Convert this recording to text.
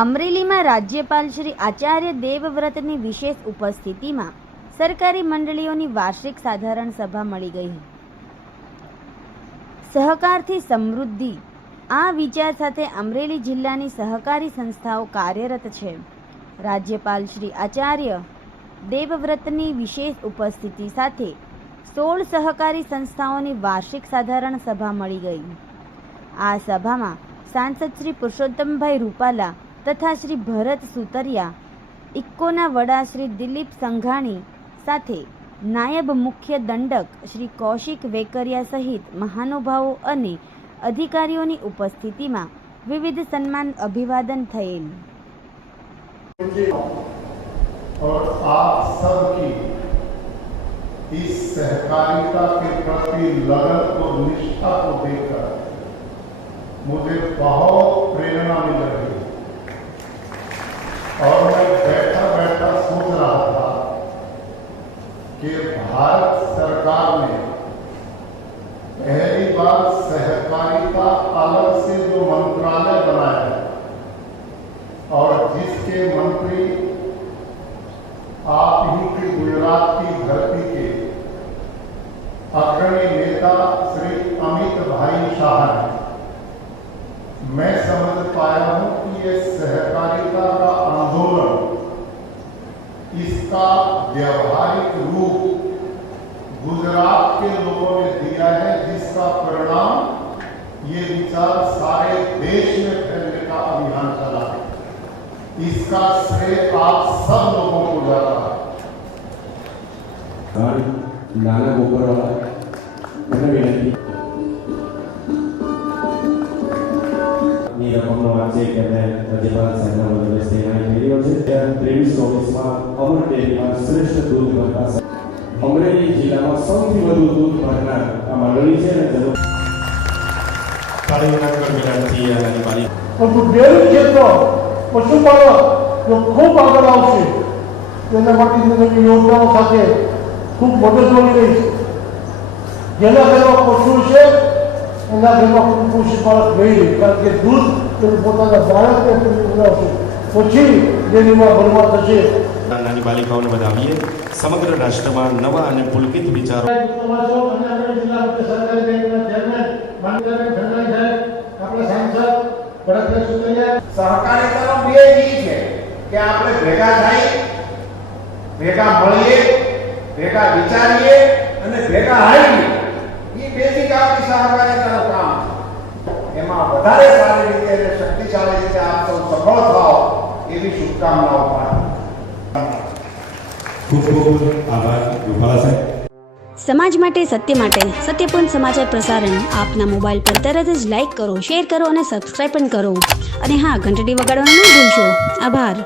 અમરેલીમાં રાજ્યપાલ શ્રી આચાર્ય દેવવ્રતની વિશેષ ઉપસ્થિતિમાં સરકારી મંડળીઓની વાર્ષિક સાધારણ સભા મળી ગઈ. સહકારથી સમૃદ્ધિ આ વિચાર સાથે અમરેલી જિલ્લાની સહકારી સંસ્થાઓ કાર્યરત છે. રાજ્યપાલ શ્રી આચાર્ય દેવવ્રતની વિશેષ ઉપસ્થિતિ સાથે 16 સહકારી સંસ્થાઓની વાર્ષિક સાધારણ સભા મળી ગઈ. આ સભામાં સાંસદ શ્રી પુરુષોત્તમભાઈ રૂપાલા તથા શ્રી ભરત સુતરિયા, ઇક્કોના વડા શ્રી દિલીપ સંઘાણી સાથે નાયબ મુખ્ય દંડક શ્રી કૌશિક વેકરિયા સહિત મહાનુભાવો અને અધિકારીઓની ઉપસ્થિતિમાં વિવિધ સન્માન અભિવાદન થયેલ. और आप सबकी इस सहकारिता के प्रति लगन और निष्ठा को देखकर मुझे बहुत प्रेरणा मिल रही है. और मैं बैठा बैठा सोच रहा था कि भारत सरकार ने पहली बार सहकारिता अलग से जो मंत्रालय बनाया है और जिसके मंत्री आप ही की गुजरात की धरती के अग्रणी नेता श्री अमित भाई शाह हैं. मैं समझ पाया हूं कि ये सहकारिता का आंदोलन, इसका व्यवहारिक रूप गुजरात के लोगों ने दिया है, जिसका परिणाम ये विचार सारे देश में फैलने का अभियान चला है. इसका श्रेय आप सब लोगों को जाता है. नाना गोपरवाला મને વિનંતી ની રકમનો આજે કે રાજ્યપાલ સાહેબના વડે તૈયારી કરી રહ્યો છે. 23-24માં અમર ડેરીમાં શ્રેષ્ઠ દૂધ ભરતા અમરેલી જિલ્લામાં સૌથી વધુ દૂધ ભરનાર આ મંડળી છે ને જરૂર કાર્યક્રમ વિનંતી અને મારી પરંતુ ડેરી ક્ષેત્ર પશુપાલન જો ખૂબ આગળ આવશે તેના માટે નવી યોજનાઓ સાથે ખૂબ મદદ મળી રહી છે. જેના ઘરમાં પશુ છે એના ઘરમાં પશુપાલક રહી, કારણ કે દૂધ તેનું પોતાના બાળકને પીવડાવશે, પછી ડેરીમાં ભરવા થશે. નાની બાલિકાઓને વધાવીએ. સમગ્ર રાષ્ટ્રમાં નવા અને પુલકિત વિચારો સહકારિતાનો બે ઈ છે કે આપણે ભેગા થઈ, ભેગા મળીએ, ભેગા વિચારીએ અને ભેગા હાલીએ. એ બેઝિક આપણી સહકારિતાનું કામ છે. એમાં વધારે સારી રીતે અને શક્તિશાળી રીતે આપ સૌ સફળ થાઓ એવી શુભકામનાઓ પાઠવું. ખૂબ ખૂબ આભાર રૂપાલા સાહેબ. સમાજ માટે, સત્ય માટે, સત્યપૂર્ણ સમાચાર પ્રસારણ આપના મોબાઈલ પર તરત જ લાઈક કરો, શેર કરો અને સબસ્ક્રાઈબ પણ કરો. અને હા, ઘંટડી વગાડવાનું ન ભૂલશો. આભાર.